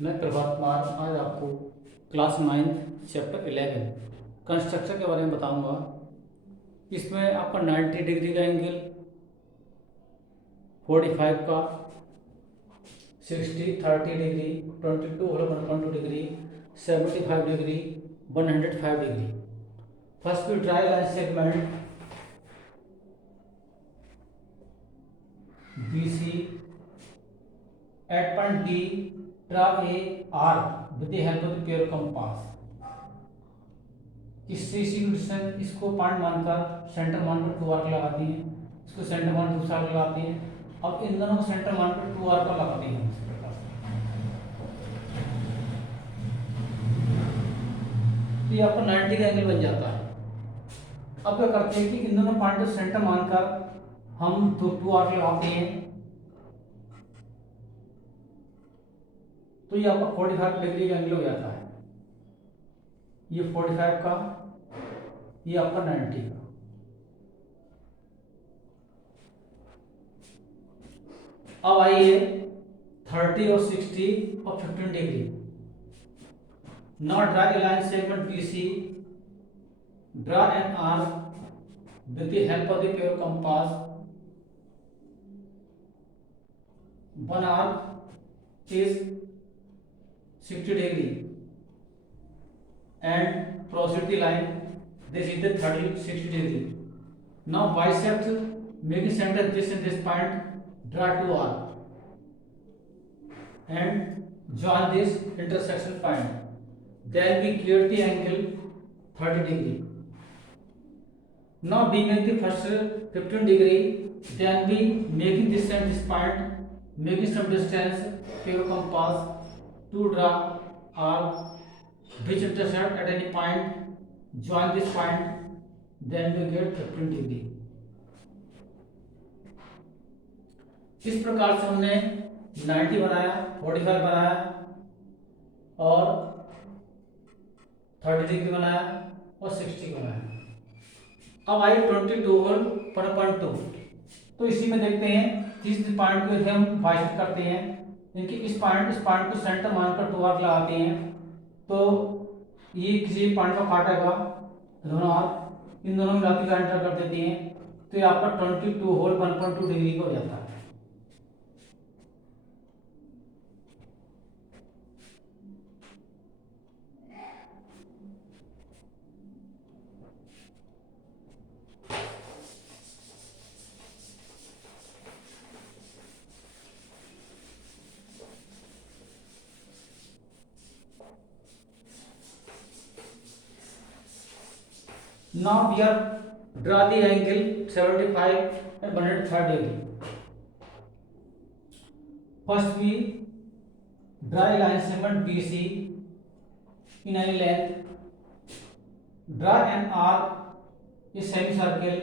मैं प्रभात कुमार आज आपको क्लास 9 चैप्टर 11 कंस्ट्रक्शन के बारे में बताऊंगा। इसमें आपका 90 डिग्री का एंगल, 45 का, 60, 30 degree, 22 whole 1.2 degree, 75 degree, 105 degree. First we try line segment BC at point D, draw a arc with the help of the pair compass। इससे इसी डिस्टेंस इसको पॉइंट मानकर सेंटर मानकर 2 आर्क लगाती हैं, इसको सेंटर मान दूसरा आर्क लगाती हैं। अब इन दोनों को सेंटर मानकर 2 आर्क लगाती हैं इस प्रकार से। तो ये आपका 90 का एंगल बन जाता है। अब क्या करते हैं कि इन दोनों पॉइंट को सेंटर मानकर हम 2 आर्क लगाते हैं। तो ये आपका 45 डिग्री का एंगल हो जाता है। ये 45 का, ये आपका 90 का। अब आइए 30 और 60 और 15 degree. Now draw a line segment BC, draw an arc with the help of the pair compass। One arc is 60 degree and proceed the line. This is the 60 degree. Now bisect making center this and this point, draw 2 arc and join this intersection point. Then we create the angle 30 degree. Now we make the first 15 degree, then we making this and this point, making some distance, pair compass to draw arc which intersect at any point, join this point, then we get 15 degree। इस प्रकार से हमने 90 बनाया, 45 बनाया और 30 degree बनाया और 60 बनाया। अब आई 22 और 1.2। तो इसी में देखते हैं किस पॉइंट को हम बाइसेक्ट करते हैं। इनके इस पॉइंट को सेंटर मानकर 2 आर्क लगाते हैं। तो ये किसी पॉइंट को काटेगा, दोनों आर्क इन दोनों मिलाकर एंटर कर देती हैं। तो ये आपका 22 होल 1.2 डिग्री का हो जाता है। Now we are draw the angle 75 and 105 degree. First we draw a line segment BC in any length. Draw an arc, a semicircle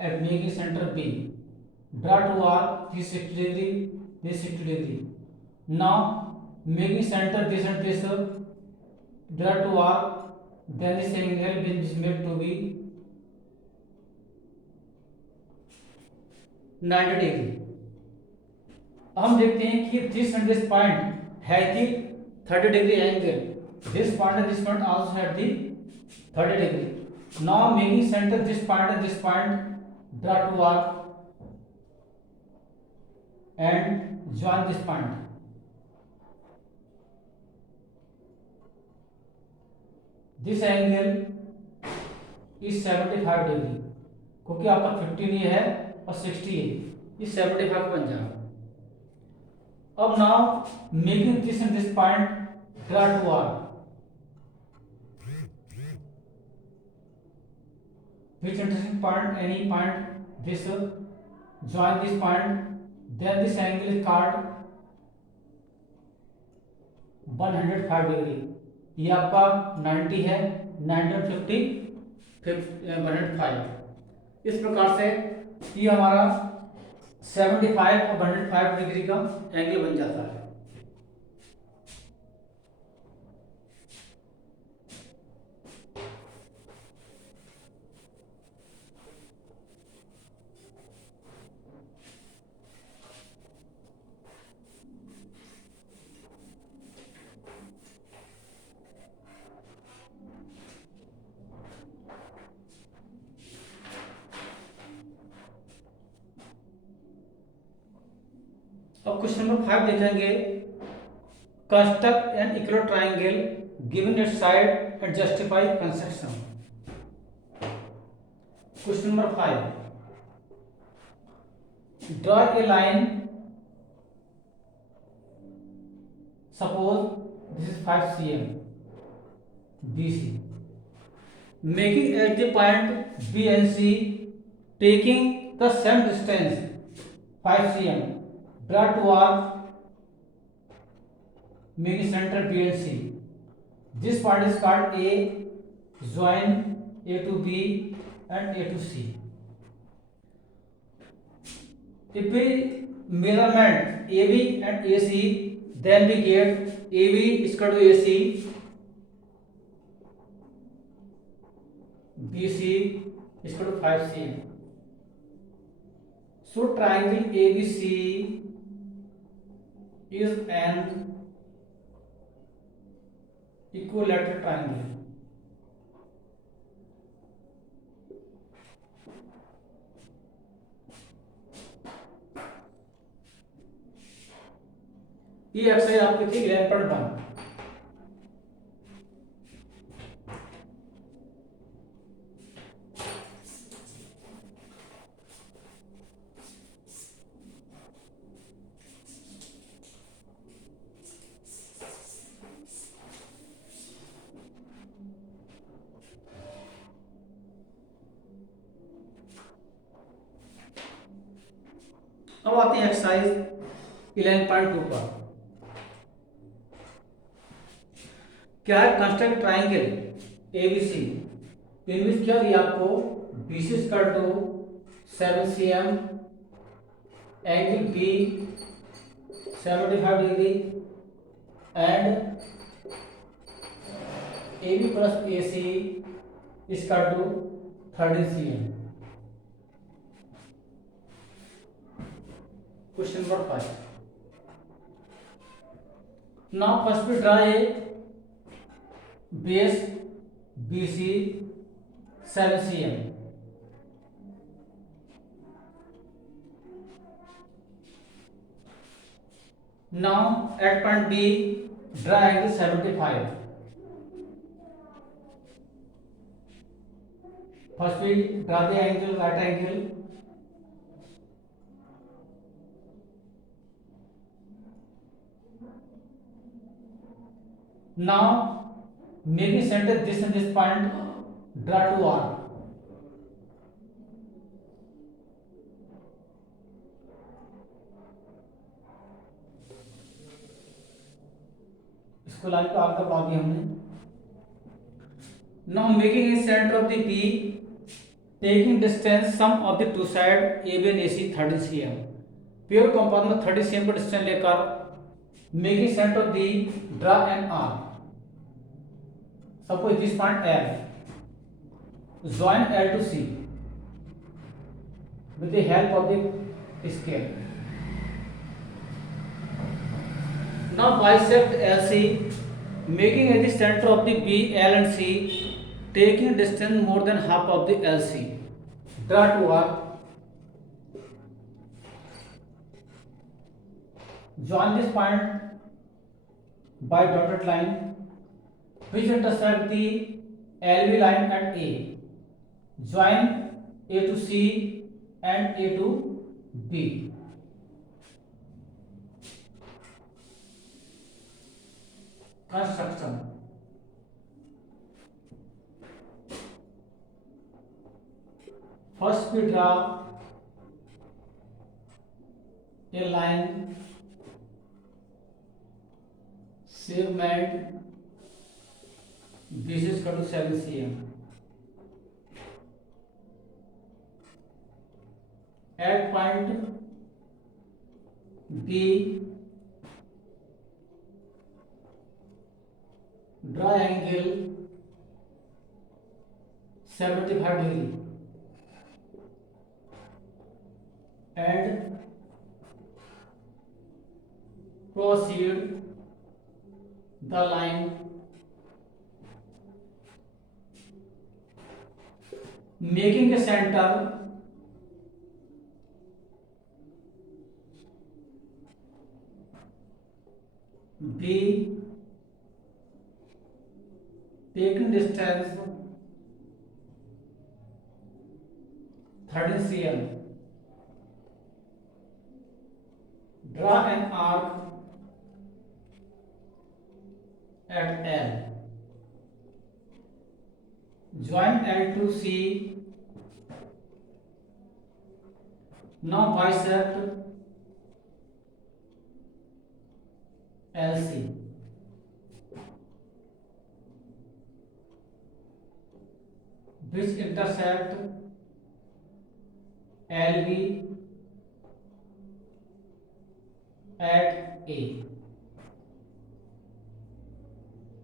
at making center B. Draw 2 arc, this 60 degree, this 60 degree. Now making center this and this, draw 2 arc, then this angle is made to be 90 degree। हम देखते हैं कि this and this point has the 30 degree angle. This point and this point also have the 30 degree. Now making center this point and this point, draw 2 arc and join this point. This angle is 75 degree, क्योंकि आपका 15 ये है और 60 ये 75 बन जाएगा। अब now making this and this point, draw 2 arc which intersect point any point this, join this point, then this angle is called 105 degree. ये आपका 90 है, 90 और 50 105। इस प्रकार से ये हमारा 75 और 105 डिग्री का एंगल बन जाता है। अब क्वेश्चन नंबर 5 देखेंगे, construct N equal triangle given it's side and justify construction. Question number 5, draw a line, suppose this is 5 cm BC, making at the point B and C, taking the same distance 5 cm, draw toward making center B and C. This part is called A, join A to B and A to C. If we measurement AB and AC, then we get AB is equal to AC, BC is equal to 5 cm. So triangle ABC is an equilateral triangle. ये exercise आपकी थी 11.1। अब आते हैं exercise 11.2 पर। क्या है, construct triangle ABC, इनमें क्या दिया आपको, BC equal to 7 cm, angle B 75 degree and AB plus AC equal to 30 cm। Question number 5, now first we draw a base BC 7 cm. Now at point B, draw angle 75. First we draw the angle, right angle. Now making center this and this point, draw to R. इसको line को आगे बढ़ा दिया हमने। Now making a center of the B, taking distance sum of the two side AB and AC 30 cm, pure compound में 30 cm का distance लेकर making center of the draw an R. Suppose this point L, join L to C with the help of the scale. Now bisect LC, making at the center of the B, L and C, taking distance more than half of the LC. Draw to R. Join this point by dotted line which intersect the LB line at A. Join A to C and A to B. Construction. First we draw a line segment BC is equal to 7 cm. At point B, draw angle 75 degree and proceed the line making a center . B taking distance 13 cm. Draw an arc at L. Join L to C. Now bisect LC. Which intersect LB at A.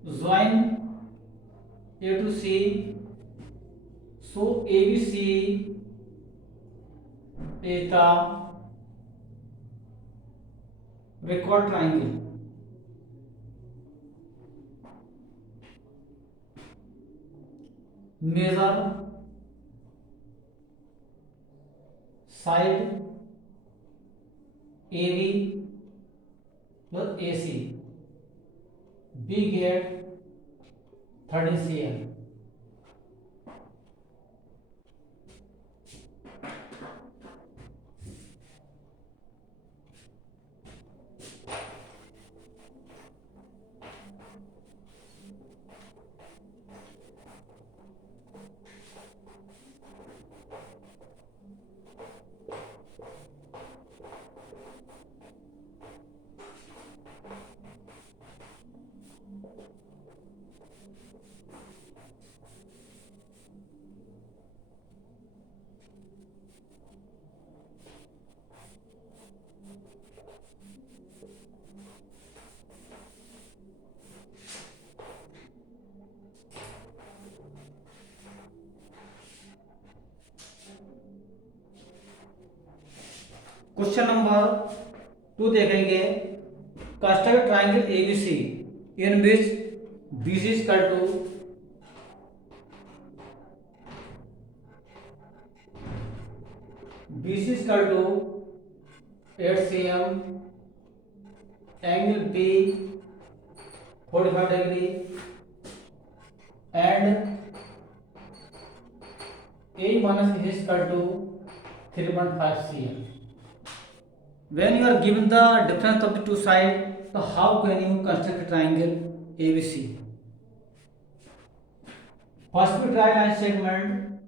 Join A to C. So ABC is the record triangle. Measure side AB plus AC. B get 30 cm. Question number 2 देखेंगे construct triangle ABC in which BC is equal to BC is equal to 8 cm, angle B 45 degree and A minus is equal to 3.5 cm. When you are given the difference of the two sides, so how can you construct a triangle ABC? First we draw line segment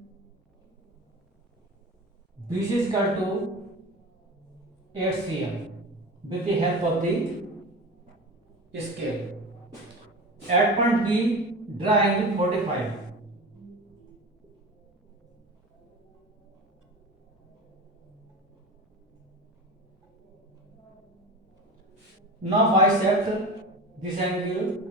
BC is equal to 8 cm with the help of the scale. At point B, draw angle 45. Now bisect this angle.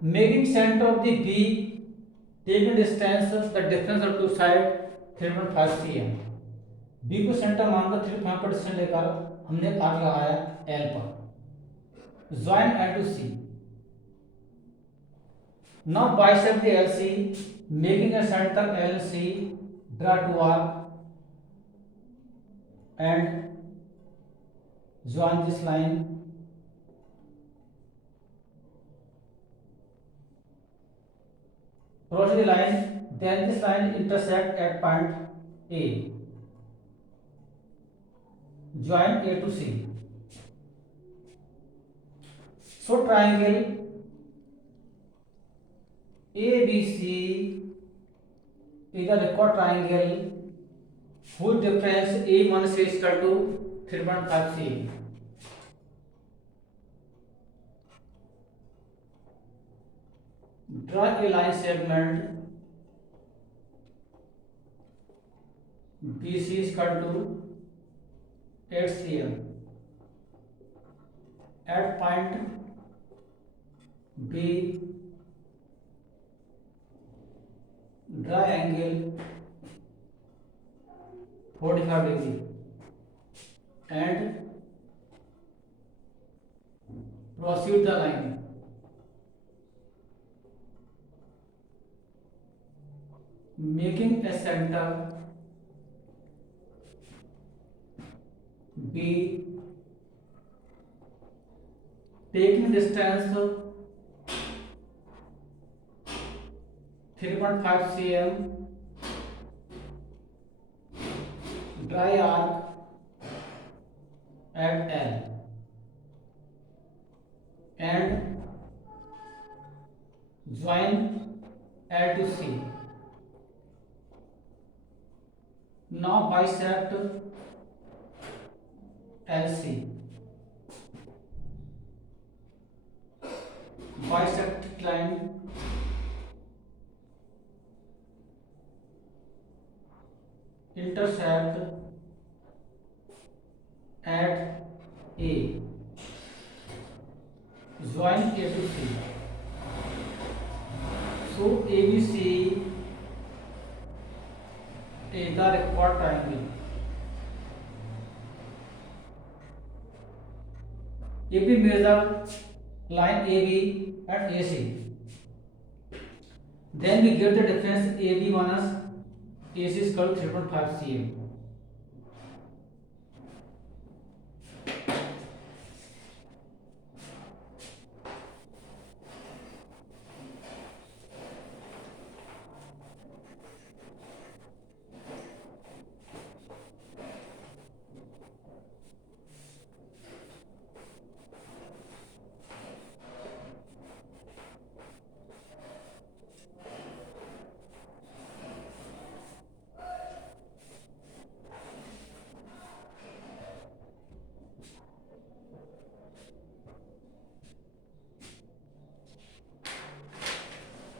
Making center of the B, taking distance the difference of two sides 3.5 cm. B को centre मानकर 3.5 पर distance लेकर हमने arc लगाया L पर. Join L to C. Now bisect the LC, making a center LC, draw two arc and join this line. Cross the line, then this line intersect at point A. Join A to C. So triangle ABC is a record triangle whose difference A minus A is equal to 3.5 cm. Draw a line segment BC is equal to 8 cm. At point B, draw angle 45 degree and proceed the line. making a center B, taking distance 3.5 cm, dry arc at L and join L to C. Now bisect LC. Bisect line intersect at A. Join A to C. So ABC is the required triangle. If we measure line AB at AC, then we get the difference AB minus AC is equal to 3.5 cm.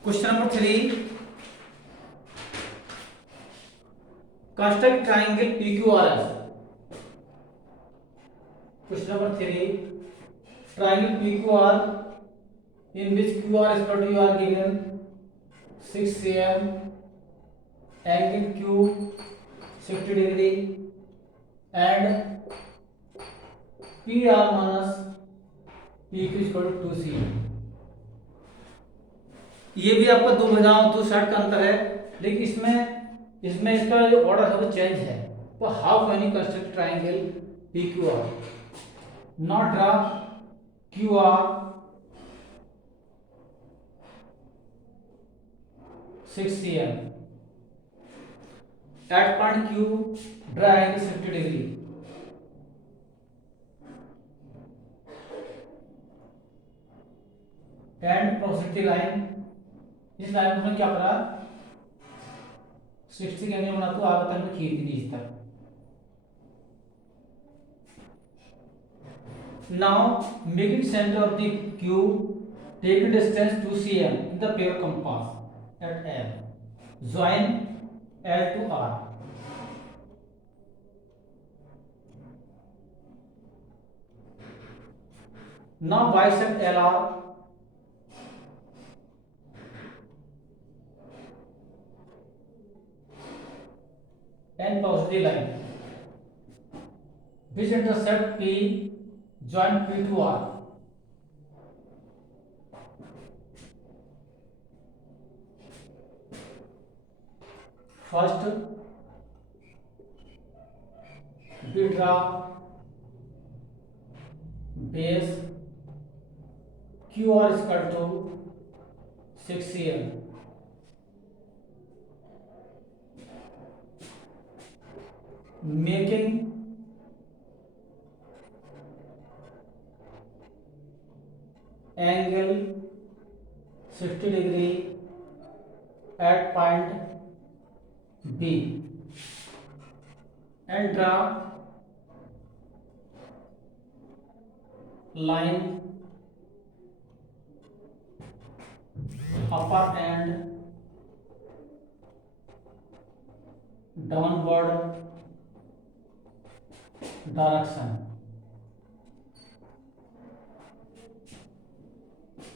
Question number 3. Construct triangle PQRS. Question number 3. Triangle PQR in which QR is equal to you are given 6 cm, angle Q 60 degree and PR minus PQ is equal to 2 cm. ये भी आपका दो भुजाओं दो side का अंतर है, लेकिन इसमें इसका जो ऑर्डर है वो चेंज है. तो how can you construct triangle PQR? Now draw QR 6 cm. At point Q, draw angle 60 degree. And proceed the line. इस लाइन में क्या करा 60 के एंगल बना तो आगे तक में खींच दी नीचे तक. Now making center of the cube, take distance 2 cm in the pair compass at L. Join L to R. Now bisect LR and pause the line which intersect P, join P to R. First we draw base QR is equal to 6 cm. Making angle 60 degree at point B and draw line upper and downward direction.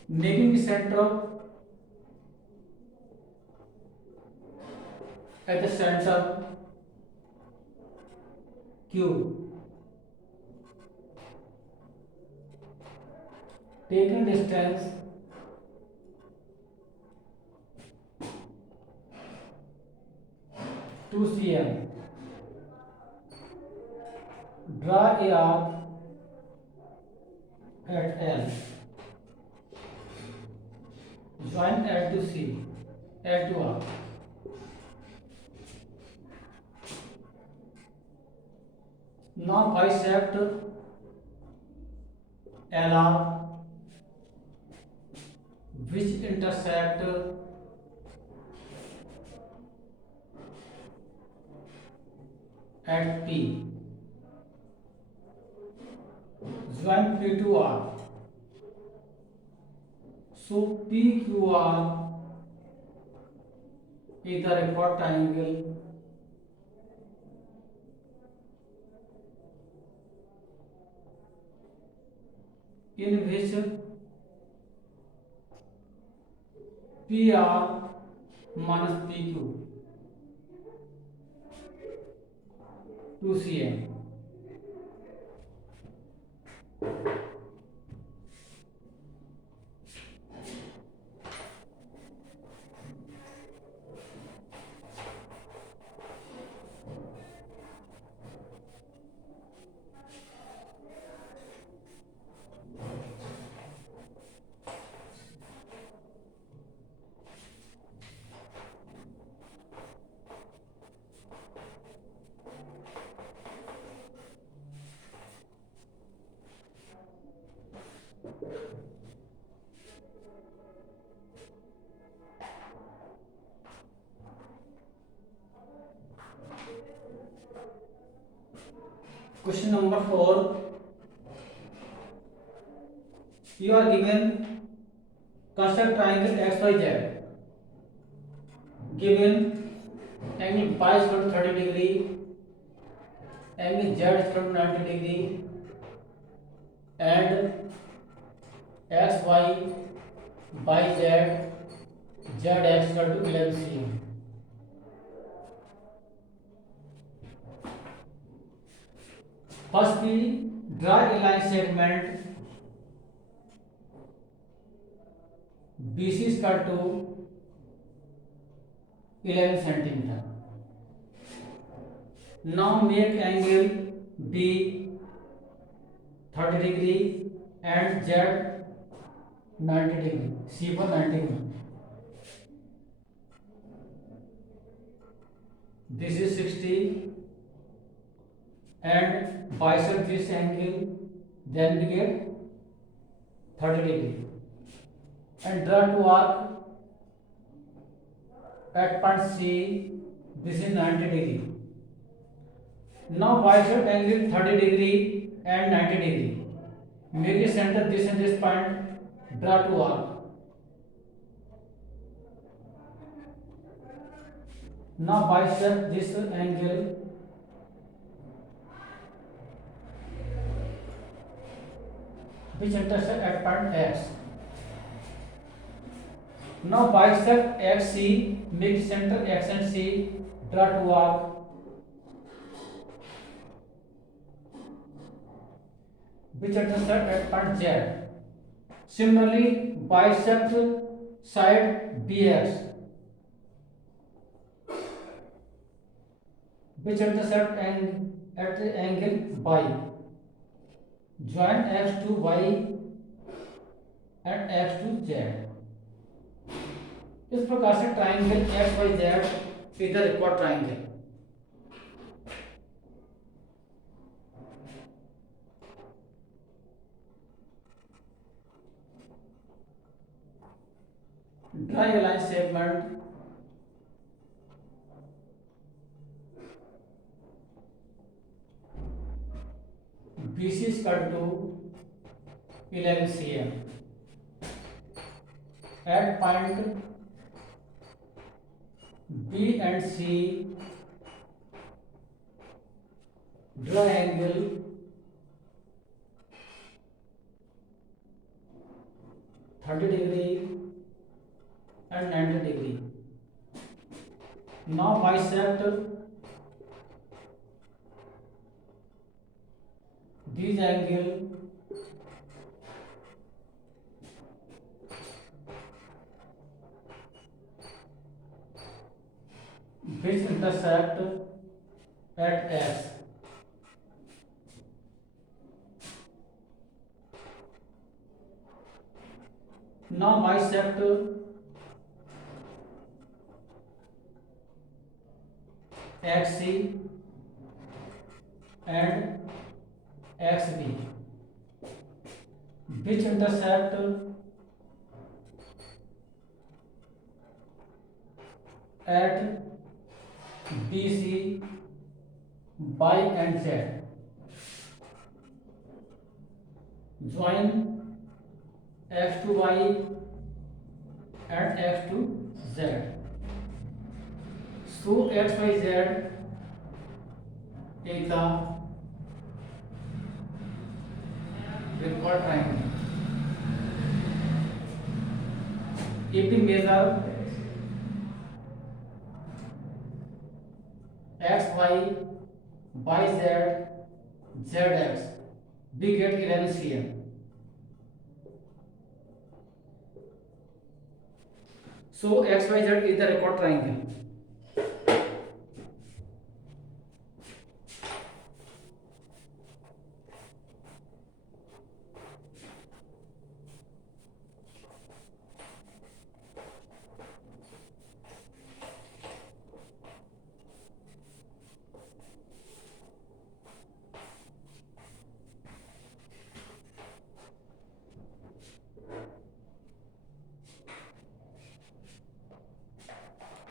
Making the center at the center Q. Taking distance 2 cm. Draw a arc at L. Join L to C. L to R. Now bisect LR, which intersect at P. Join P to R. So PQR is the record triangle in which PR minus PQ 2 cm. Question number 4. You are given construct triangle XYZ. Given angle phi is equal to 30 degree, angle Z is equal to 90 degree, and X, Y, Y, Z X equal to 11 cm. First we draw a line segment BC is equal to 11 centimeter. Now make angle B 30 degree and Z 90 degree. C for 90 degree. This is 60 and bisect this angle, then we get 30 degree. And draw two arc at point C. This is 90 degree. Now bisect angle 30 degree and 90 degree. Make a center this and this point. Draw two arc. Now bisect this angle which intersect at point X. Now bisect XC, make center X and C, draw two arc. Which intersect at point Z. Similarly, bisect side BX, which intersect at the angle Y. Join X to Y and X to Z. इस प्रकार से triangle x Y Z इधर required triangle. Draw a line segment BC is equal to 11 cm at point B and C. Draw angle (30° and 90°. Now bisect these angle which intersect at X. Now bisect XC and XB, which intersect at BC, Y and Z. Join X to Y and X to Z. So X, Y, Z is the required triangle. If we measure X, Y, Y, Z, Z, X, we get 11 cm. So X, Y, Z is the required triangle.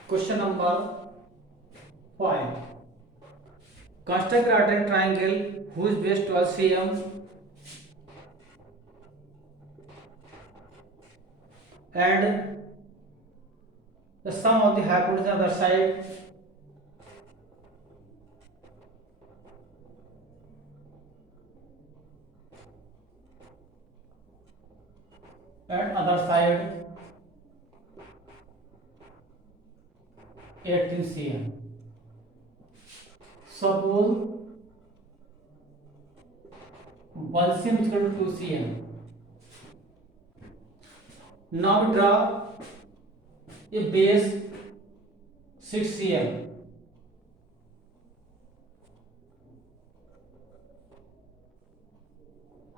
Question number 5. Construct a right triangle whose base 12 cm and the sum of the hypotenuse on the other side and other side 18 cm. Suppose 1 cm is equal to 2 cm. Now draw a base 6 cm.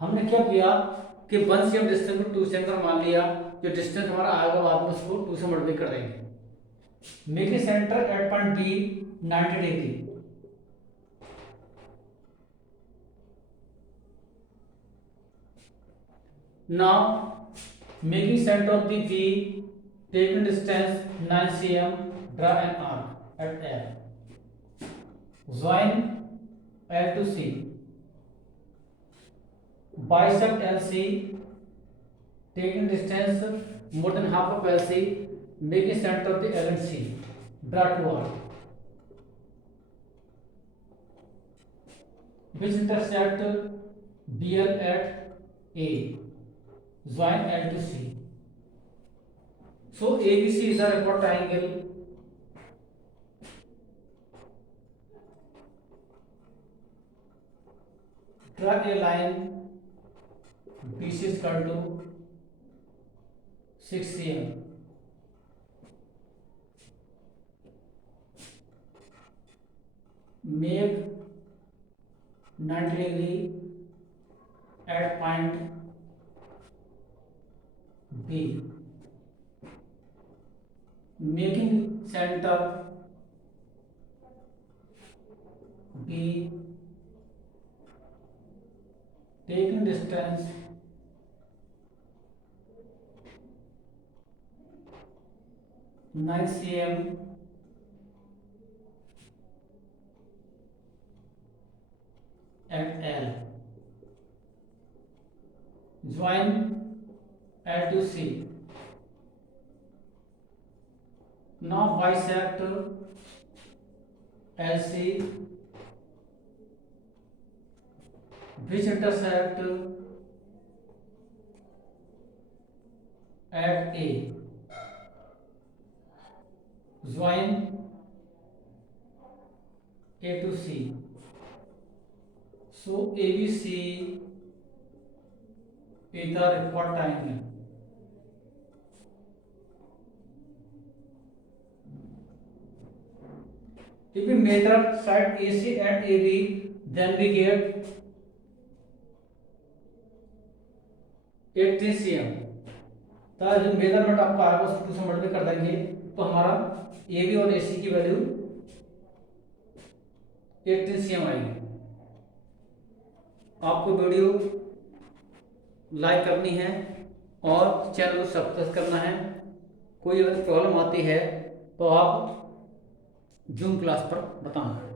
हमने क्या किया कि 1 cm distance को 2 cm का मान लिया, जो distance हमारा आएगा बाद में उसको 2 से मल्टीप्लाई कर देंगे. Make a center at point B 90 degree. Now making center of the B, taking distance 9 cm, draw an arc at L. Join L to C. Bisect LC, taking distance more than half of LC, making center of the L and C. Draw two arcs which intersect BL at A. Join L to C. So ABC is a required triangle. Draw a line. BC is equal to 6 cm. Make 90 degree at point B. Making center B, taking distance 9 cm at L. Join L to C. Now bisect LC which intersect at A. Join A to C. So ABC is the required triangle. If we measure side AC and AB, then we get 18 cm। तो जो measurement आपका आएगा उसको 2 से multiply कर देंगे तो हमारा AB और AC की वैल्यू 18 cm आएगी। आपको वीडियो लाइक करनी है और चैनल को सब्सक्राइब करना है। कोई अगर प्रॉब्लम आती है तो आप जूम क्लास पर बताना।